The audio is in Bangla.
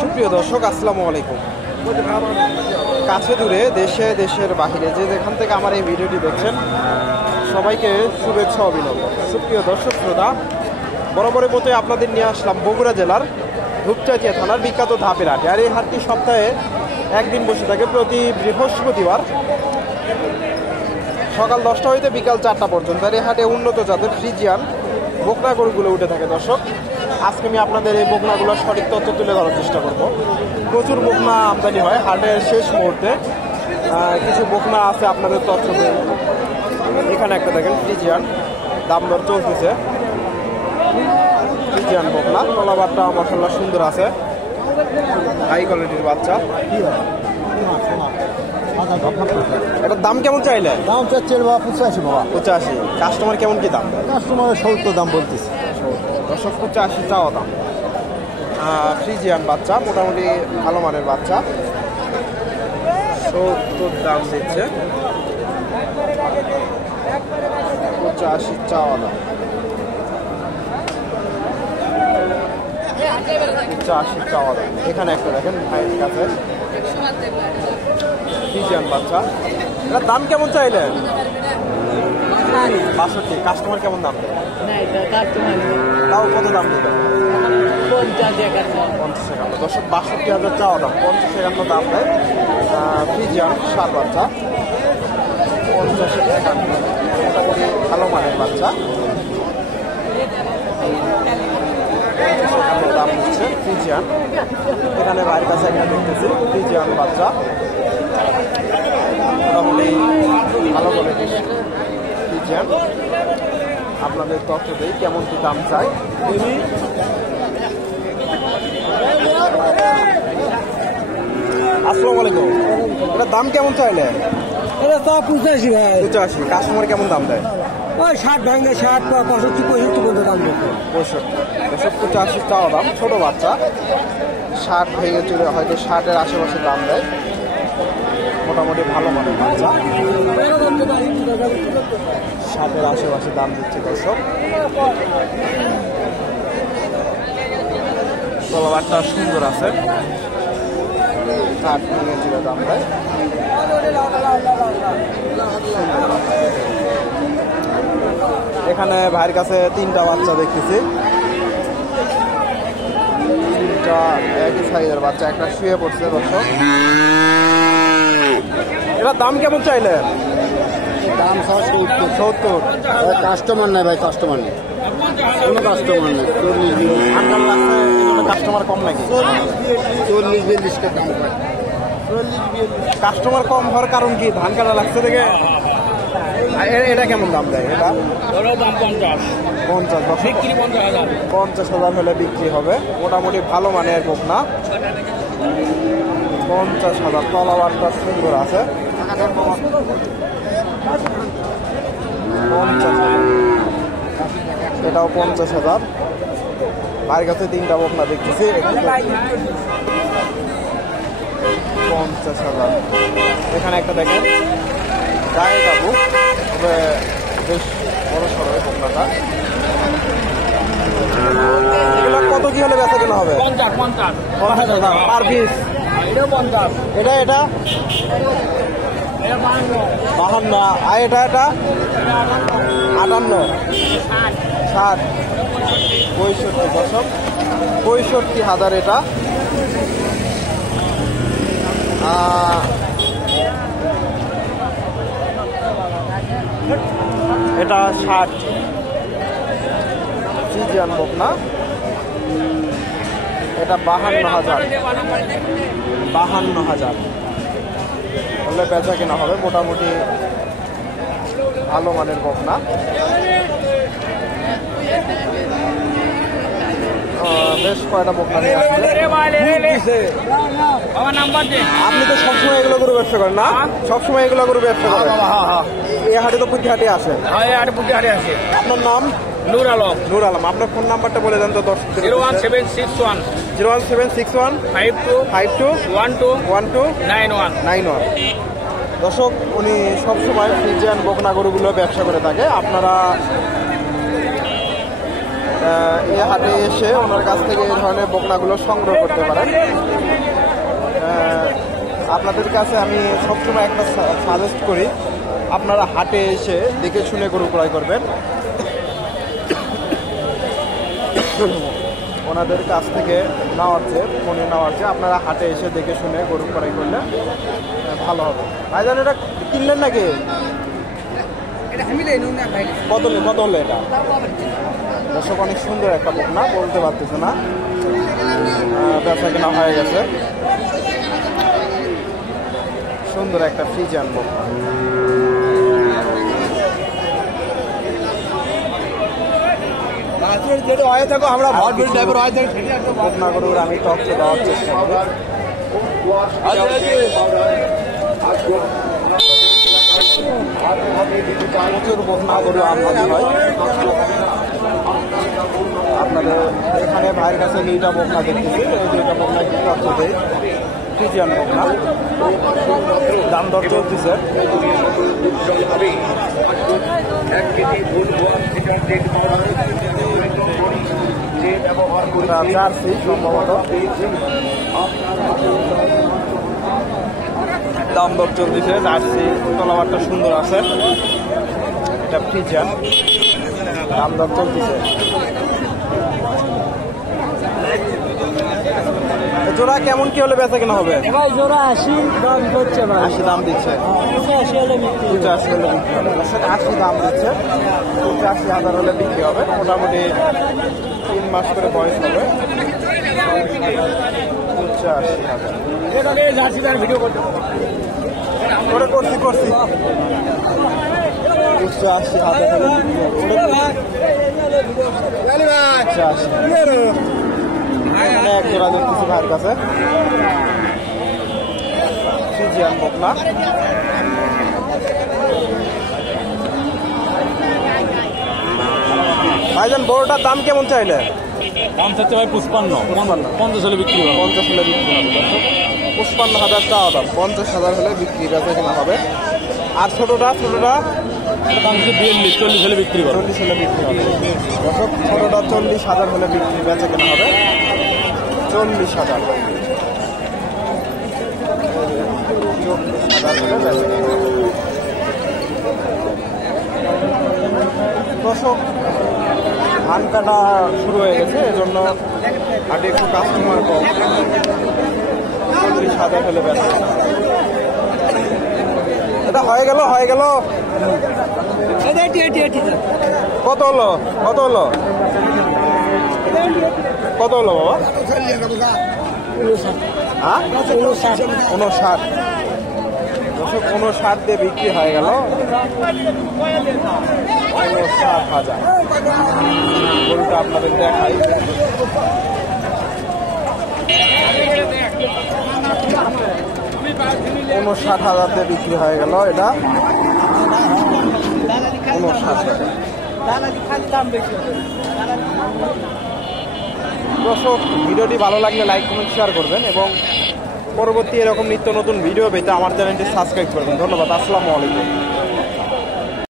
সুপ্রিয় দর্শক, আসসালামু আলাইকুম। কাছে দূরে, দেশে দেশের বাহিরে যে যেখান থেকে আমার এই ভিডিওটি দেখছেন, সবাইকে শুভেচ্ছা অভিনন্দন। সুপ্রিয় দর্শক শ্রোতা, বরাবরের মতোই আপনাদের নিয়ে আসলাম বগুড়া জেলার ধূপচাচিয়া থানার বিখ্যাত ধাপের হাটে। আর এই হাটটি সপ্তাহে একদিন বসে থাকে, প্রতি বৃহস্পতিবার সকাল 10টা হইতে বিকাল 4টা পর্যন্ত। আর এই হাটে উন্নত জাতের ফ্রিজিয়ান বকনা গরুগুলো উঠে থাকে। দর্শক, আজকে আমি আপনাদের এই বকনাগুলোর সঠিক তথ্য তুলে ধরার চেষ্টা করব। প্রচুর বকনা আমদানি হয় হাটের শেষ মুহূর্তে। কিছু বকনা আছে আপনাদের তথ্য দেব। এখানে একটা দেখেন ফ্রিজিয়ান, দাম দর চলতেছে। ফ্রিজিয়ান বকনা, তলাবারটা মাশাআল্লাহ সুন্দর আছে, হাই কোয়ালিটির বাচ্চা। এটার দাম কেমন চাইলে? দাম চাচ্ছে 85 বাবা। 85। কাস্টমার কেমন কি দাম? কাস্টমার 70 দাম বলতেছে। দর্শক 85 চাওয়া দাম। ফ্রিজিয়ান বাচ্চা, মোটামুটি ভালো মানের বাচ্চা, 70 দাম দিচ্ছে। 85 চাওয়া দাম। 85 চাওয়া দাম। এখানে একটা দেখেন ভাইয়ের কাছে ফ্রিজিয়ান বাচ্চা। এটার দাম কেমন চাইলেন? 62। কাস্টমার কেমন দাম দেয়? তাও কত দাম দিবেন? 50-51। দর্শক 62,000 চাওয়া দাম, 50-51 দাম দেয়। ফ্রিজিয়ান সার বাচ্চা, 50-51 মোটামুটি ভালো মানের বাচ্চা। দাম দিচ্ছে ফ্রিজিয়ান। এখানে বাইরের কাছে একটা দেখতেছি ফ্রিজিয়ান বাচ্চা, মোটামুটি ভালো কোয়ালিটির ফ্রিজিয়ান। আপনাদের তথ্য দেই কেমন কি দাম চাই। আসসালামু আলাইকুম। এটার দাম কেমন চাইলে? এটা তো 85 ভাই। 85। কাস্টমার কেমন দাম দেয়? ওই 60 ভাঙে 60 65 পর্যন্ত দাম দিচ্ছে। 65। 85 চাওয়া দাম। ছোট বাচ্চা, 60 ভেঙে চলে হয়তো 60-এর আশেপাশে দাম দেয়। মোটামুটি ভালো মানের বাচ্চা, 60-এর আশেপাশে দাম দিচ্ছে। দর্শক, তলাবারটা সুন্দর আছে, 60 ভেঙে চলে দাম দেয়। এখানে ভাইয়ের কাছে 3টা বাচ্চা দেখতেছি, 3টা একই সাইজের বাচ্চা, একটা শুয়ে পড়ছে। দর্শক, এটার দাম কেমন চাইলেন? দাম 70। কাস্টমার নাই ভাই, কাস্টমার নেই, কোনো কাস্টমার নেই। 40 লাগছে, কাস্টমার কম নাকি? 40-42 দাম ভাই। কাস্টমার কম হওয়ার কারণ কি? ধান কাটা লাগছে থেকে। এটা কেমন দাম দেয়? এটা 50। 50,000 হলে বিক্রি হবে। মোটামুটি ভালো মানের বকনা, 50,000। তলাবারটা সুন্দর আছে, 50,000। এটাও 50,000। ভাইয়ের কাছে 3টা বকনা দেখতেছি, 50,000। এখানে একটা দেখেন গায়ে কাবু, তবে বেশ বড় সড়ো বকনাটা। এগুলো কত কি হলে বেচা কেনা হবে? 50,000 পার পিস। এটা 52। আর এটা 58, 60, 65। দশক 65,000 এটা। এটা 60। ফ্রিজিয়ান বকনা, এটা 52,000। 52,000 হলে বেচা কেনা হবে। মোটামুটি ভালো মানের বকনা। বেশ কয়টা বকনা নিয়ে আসছে। আপনি তো সবসময় এগুলো করে ব্যবসা করেন না? সবসময় এগুলো করে ব্যবসা করেন? এই হাটে তো প্রতি হাটে আসে। আপনার নাম? নূর আলম। নূর আলম। আপনার ফোন নাম্বারটা বলে দেন তো দর্শকদের। 01761 52 12 91। দর্শক, উনি সবসময় ফ্রিজিয়ান বকনা গরুগুলো ব্যবসা করে থাকে। আপনারা এই হাটে এসে ওনার কাছ থেকে এই ধরনের বকনাগুলো সংগ্রহ করতে পারেন। আপনাদের কাছে আমি সবসময় একটা সাজেস্ট করি, আপনারা হাটে এসে দেখে শুনে গরু ক্রয় করবেন। ওনাদের কাছ থেকে ফোনে নেওয়ার চেয়ে আপনারা হাটে এসে দেখে শুনে গরু ক্রয় করলে ভালো হবে। ভাইজান এটা কিনলেন নাকি? কত হলো এটা? দর্শক অনেক সুন্দর একটা বকনা, বলতে পারতেছে না, বেচা কেনা হয়ে গেছে। সুন্দর একটা ফ্রিজিয়ান বকনা। বকনা গরুর আমি টককে দেওয়ার চেষ্টা করি। প্রচুর বকনা গরু আমদানি হয়। আপনাদের এখানে ভাইয়ের কাছে 2টা বকনা দেখতেছি, এই 2টা বকনা টকতে ফ্রিজিয়ান বকনা, দাম দর চলতেছে। জার্সি সম্ভবত, দাম দর চলতেছে। জার্সি তলাবারটা সুন্দর আছে, এটা ফ্রিজিয়ান, দাম দর চলতেছে। জোড়া কেমন কি হলে বেচা কেনা হবে? জোড়া 80 দাম হচ্ছে, 80 দাম দিচ্ছে, 85 হলে বিক্রি। 85 হলে বিক্রি হবে। 80 দাম দিচ্ছে, 85,000 হলে বিক্রি হবে। মোটামুটি 3 মাস করে বয়স হবে। 85,000 ভিডিও করতে করছি 85,000 হলে বিক্রি হবে। 85 এক জোড়া দেখতেছি ভাইয়ের কাছে, ফ্রিজিয়ান বকনা। ভাইজান বড়টার দাম কেমন চাইলে? দাম চাচ্ছে ভাই 55, 50 হলে বিক্রি হবে। 50 হলে বিক্রি হবে। 55,000 টাকা দাম, 50,000 হলে বিক্রি বেচা কেনা হবে। আর ছোটটা দাম হচ্ছে 42, 40 হলে বিক্রি করবে। 40 হলে বিক্রি হবে। ছোটটা 40,000 হলে বিক্রি বেচা কেনা হবে। 40,000 হলে বেচা কেনা হবে। দর্শক, ধান কাটা শুরু হয়ে গেছে, এজন্য হাটে একটু কাস্টমার কম। 40,000 হলে বেচা কেনা হবে। এটা হয়ে গেল কত হলো বাবা? 59 দর্শক, 59 দিয়ে বিক্রি হয়ে গেল। 59,000 গরুটা আপনাদের দেখাই। 59,000 দিয়ে বিক্রি হয়ে গেল এটা। 59,000। দর্শক, ভিডিওটি ভালো লাগলে লাইক কমেন্ট শেয়ার করবেন এবং পরবর্তী এরকম নিত্য নতুন ভিডিও পেতে আমার চ্যানেলটি সাবস্ক্রাইব করবেন। ধন্যবাদ। আসসালামু আলাইকুম।